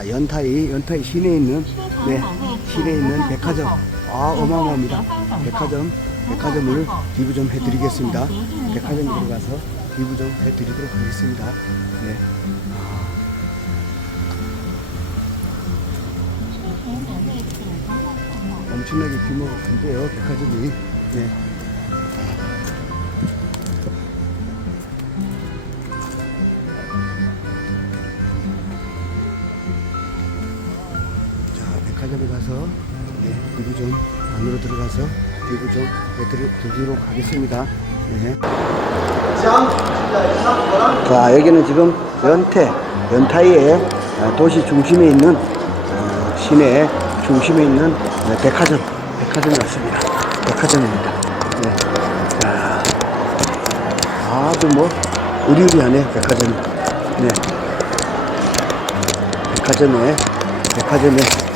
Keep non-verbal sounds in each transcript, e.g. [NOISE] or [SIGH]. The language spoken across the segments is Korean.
자, 연타이, 연타이 시내에 있는, 네, 시내에 있는 백화점. 아, 어마어마합니다. 백화점, 백화점을 리뷰 좀 해드리겠습니다. 백화점 들어가서 리뷰 좀 해드리도록 하겠습니다. 네. 엄청나게 규모가 큰데요, 백화점이. 네. 자, 백화점에 가서 네, 리뷰 좀 안으로 들어가서 리뷰 좀 해드리도록 하겠습니다. 네. 자, 여기는 지금 연태, 연타이의 어, 도시 중심에 있는 어, 시내 중심에 있는 네, 백화점, 백화점이 왔습니다. 백화점입니다. 네. 자, 아주 뭐 의리의리하네 백화점이. 네. 백화점에 백화점에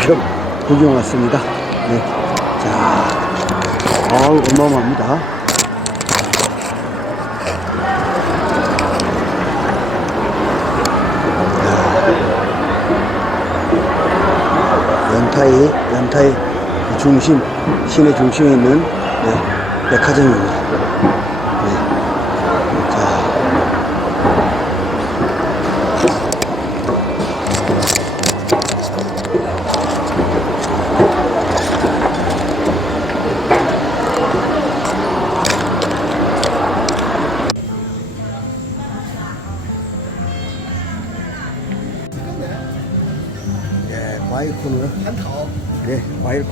지금 구경 왔습니다. 네. 자, 아우 어마어마합니다. 연타이 연타이 중심 시내 중심에 있는 네, 백화점입니다.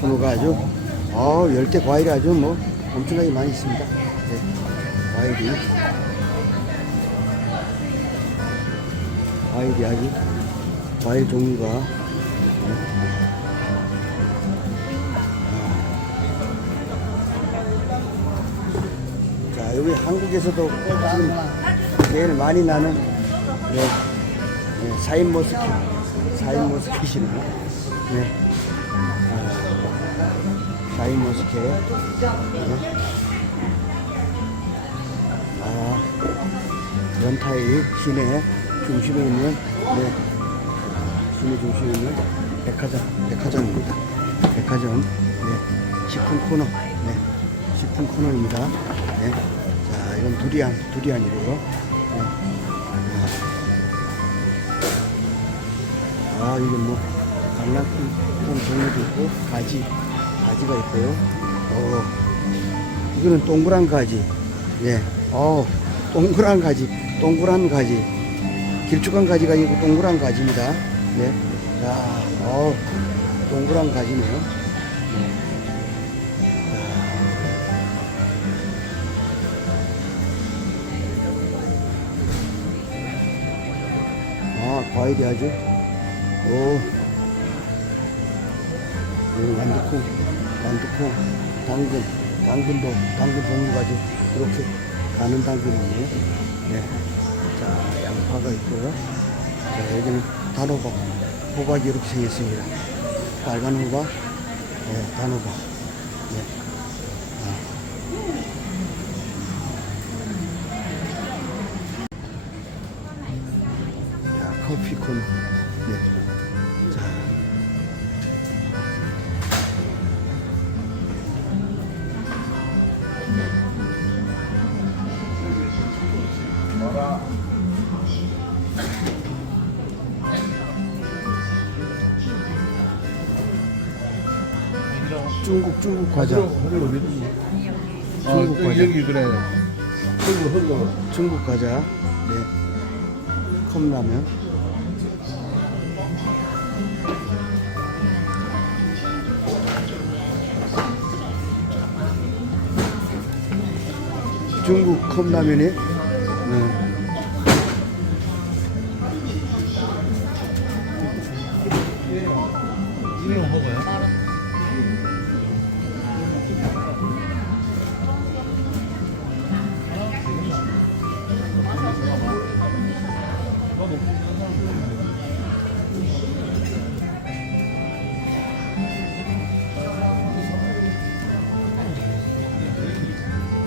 코너가 아주, 어, 열대 과일이 아주 뭐, 엄청나게 많이 있습니다. 네, 과일이. 과일이 아주, 과일 종류가. 네. 아. 자, 여기 한국에서도 지금 제일 많이 나는, 네, 네, 사인 머스켓. 사인 머스켓이네요. 네. 아, 사인 머스켓. 네. 아, 연타이 시내 중심에 있는, 네. 시내 중심에 있는 백화점, 백화점입니다. 백화점, 네. 식품 코너, 네. 식품 코너입니다. 네. 자, 이건 두리안, 두리안이고요. 네. 아, 이게 뭐, 강낭콩 종류도 있고, 가지, 가지가 있고요. 어, 이거는 동그란 가지. 예. 어, 동그란 가지, 동그란 가지. 길쭉한 가지가 아니고 동그란 가지입니다. 네. 자, 어, 동그란 가지네요. 네. 아, 과일이 아주, 오, 이 완두콩, 완두콩, 당근, 당근도, 당근 아주 이렇게 가는 당근이네요. 네. 자, 양파가 있고요. 자, 여기는 단호박, 호박이 이렇게 생겼습니다. 빨간 호박, 네, 단호박. 네. 자, 커피 코너. 네. 중국, 과자. 아, 중국 과자. 여기 그래. 중국 과자. 네. 컵라면. 중국 컵라면에 네.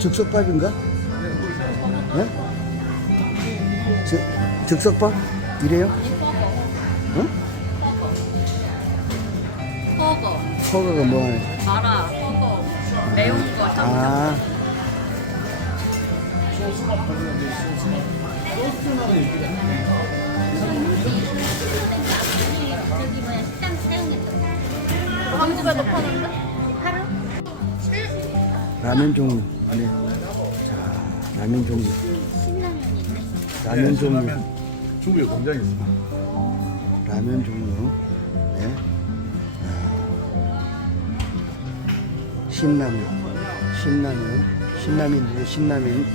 즉석밥인가? 네? 즉, 즉석밥? 이래요? 응? 허거, 허거가 뭐 하네? 마라, 허거, 매운 거, samsamsam 아, 저기 뭐야 식당 사용했던 거. 한국에도 파는데? 하루? 라면 종류. 네. 자, 라면 종류. 라면 종류. 중국에 공장이 있어. 라면 종류. 네. 아, 신라면. 신라면. 신라면인데 신라면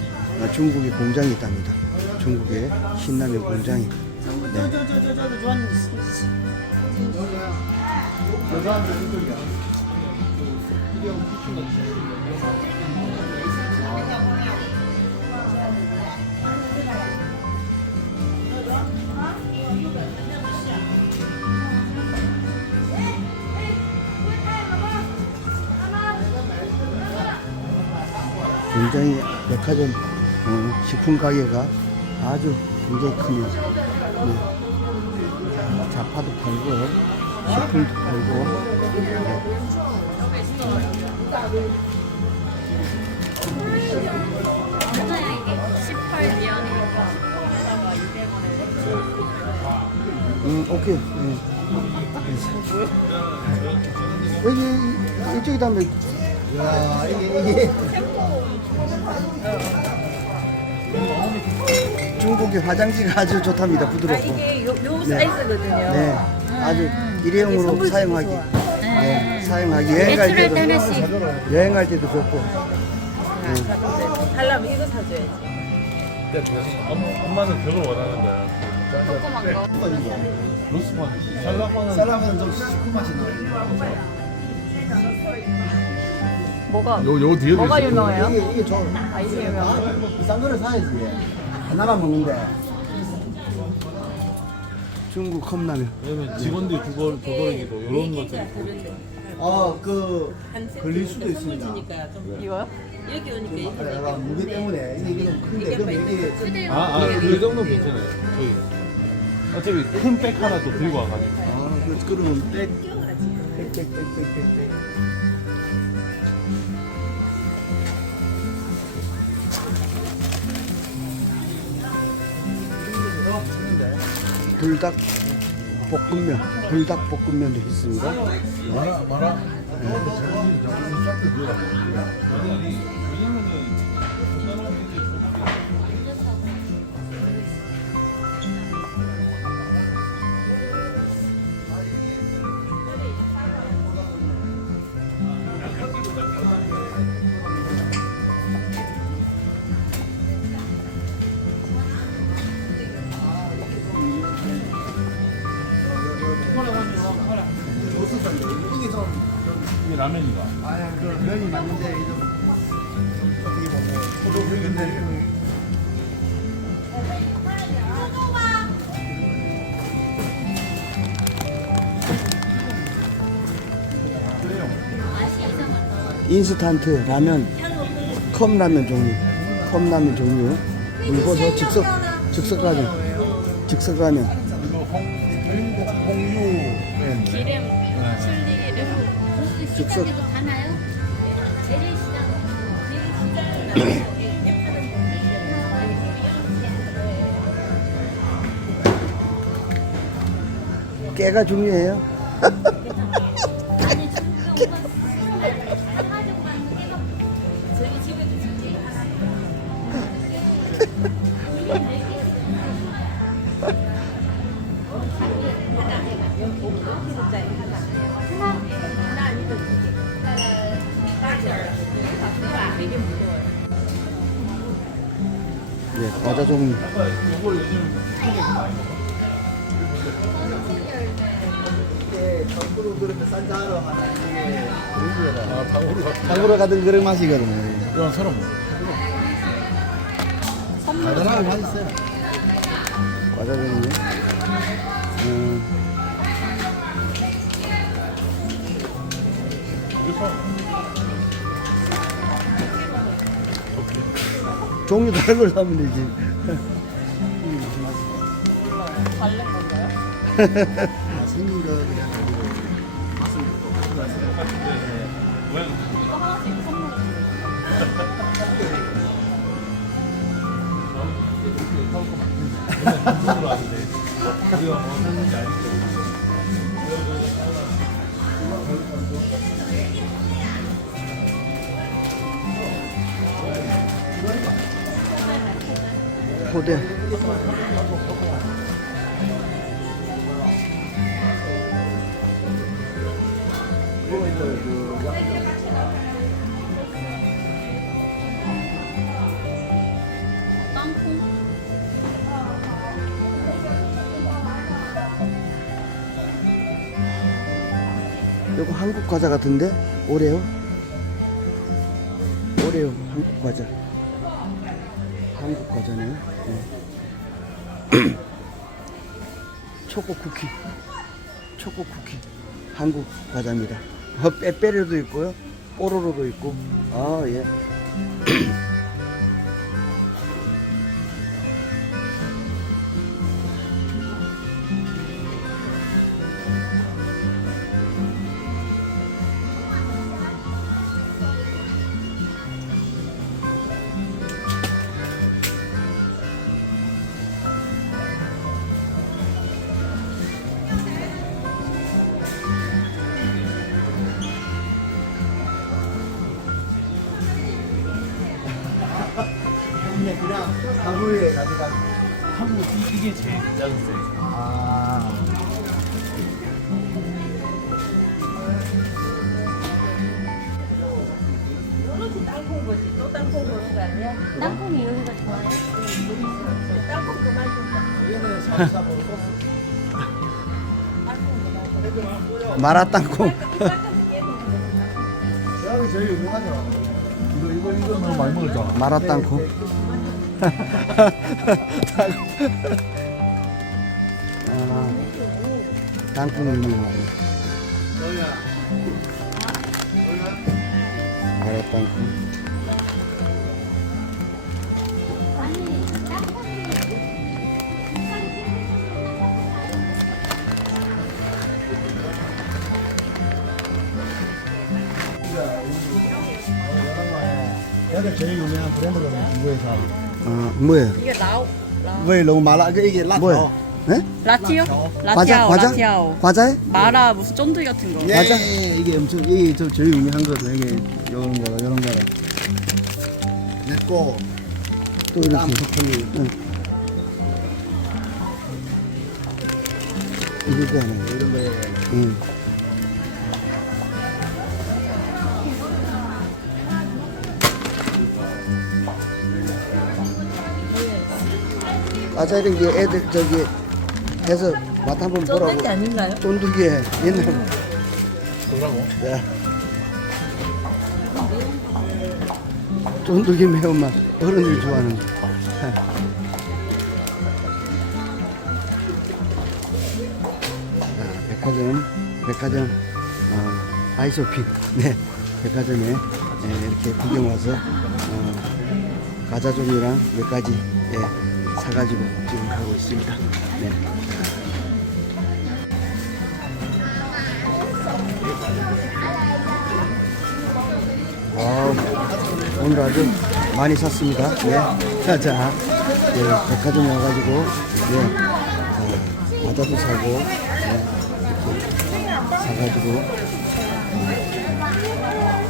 아, 중국에 공장이 있답니다. 중국에 신라면 공장이. 네. 굉장히 백화점 어, 식품 가게가 아주 굉장히 크네요. 네. 자, 자파도 팔고 식품도 팔고 네. 얼마야 이게? 18 미안이니까. 음, 오케이. 네. 여기 이- 이쪽에 담에 야 이게 이게 중국의 화장지가 아주 좋답니다. 아, 부드럽고. 이게 요, 요 네. 사이즈거든요. 네, 아주 일회용으로 사용하기. 네, 사용하기 여행 갈 매출할 때도 때 하나씩. 여행 갈 때도 좋고. 달라면 이거 사줘야지. 엄, 엄마는 그걸 원하는데. 조그만 거. 쌀라파는 쌀라면 좀 시큼 맛이 나. 뭐가? 요, 요 뒤에도 뭐가 있어. 유명해요? 이게 이게 좋아. 아, 이게 유명해요? 뭐 비싼 거를 사야지. 하나만 먹는데. 중국 컵라면. 왜냐면 직원들이 그걸, 그거기도 이런 것들이 있고. 어, 그 걸릴 수도 있습니다. 이거요? 아, 약간 무게 때문에 이게 좀 큰데 그럼 이게 아, 아, 그 정도 는 괜찮아요. 저희. 어차피 큰 백 하나 또 들고 와가지고. 아, 그 그러면 백, 백, 백, 백, 백, 백, 불닭 볶음면, 불닭 볶음면도 있습니다. 마라, 마라. 이 인스턴트 라면 컵라면 종류 컵라면 종류 물버섯 즉석 즉석라면 즉석라면. 기름. 그 즉석. 가나요? 깨가 중요해요 예, 과자 가. 장보러 가던 그런 맛이거든요 그런 사람. 달달하고 맛있어요 과자 종류 음, 종류 다른 걸 사면 되지 다른 건가요? 생긴 거 그냥 가지고 맛은 모양 이거 하나씩 선물로 주세요. [LAUGHS] 땅콩. 이거 한국 과자 같은데? 오레오? 오레오 한국 과자. 한국 과자네. 네. [CLEARS THROAT] 초코 쿠키. 초코 쿠키. 한국 과자입니다. 어, 빼빼로도 있고요. 뽀로로도 있고. 아, 예. [CLEARS THROAT] 한국에 가져가. 한국 이- 이게 제일 작은 사이즈 아. 이렇게 땅콩 거지. 또 땅콩 보는 거 아니야? 땅콩이 여기가 좋아요? [LAUGHS] 땅콩 그만 좀. 마라 땅콩. 여기 제일 유명하죠. 이거 이거 이거 너무 많이 먹었잖아 마라 땅콩. 아, 땅콩 유명하고. 마라 땅콩. 여기 제일 유명한 브랜드거든요. 중국에서. 어, 뭐예요? 이게 라오. 라. 왜 너무? 그 이게 라죠. 뭐야? 예? 라티오? 과자 라티아오, 과자? 라티아오. 과자에? 마라 무슨 쫀득이 같은 거. 예, 맞아. 이게 엄청 이게 저 제일 유명한 거거든. 이게 요런 거, 요런 거. 내거 또 이렇게. 응. 이거 하나. 이런 거에. 응. 과자 이런 게 애들 저기 해서 맛 한번 보라고. 쫀득이 아닌가요? 쫀득이에 옛날. 뭐라고? 네. 쫀득이 매운맛 어른들이 좋아하는 자, 백화점 백화점 어, 아이쇼핑 네 백화점에 예, 이렇게 구경 와서 어, 과자 종류랑 몇 가지 예, 사가지고 지금 가고 있습니다 네. 아, 오늘 아주 많이 샀습니다. 네. 자, 자, 네, 백화점에 와가지고, 네, 자, 과자도 사고, 네, 이렇게 사가지고, 네,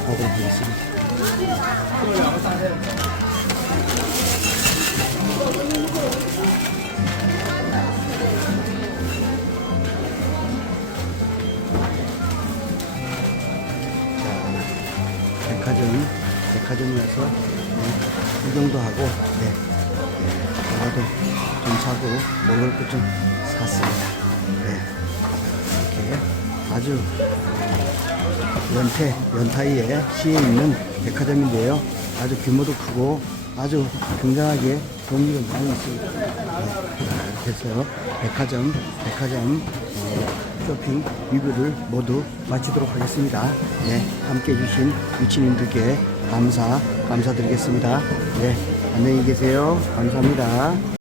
가도록 하겠습니다. 백화점, 백화점에 와서 네, 구경도 하고, 네, 네, 과자도 좀 사고, 먹을 것 좀 샀습니다. 네, 이렇게 아주 연태, 연타이에 시에 있는 백화점인데요. 아주 규모도 크고 아주 굉장하게 종류가 많이 있습니다. 네, 백화점, 백화점 어, 쇼핑 리뷰를 모두 마치도록 하겠습니다. 네, 함께 해주신 유치님들께 감사, 감사드리겠습니다. 네, 안녕히 계세요. 감사합니다.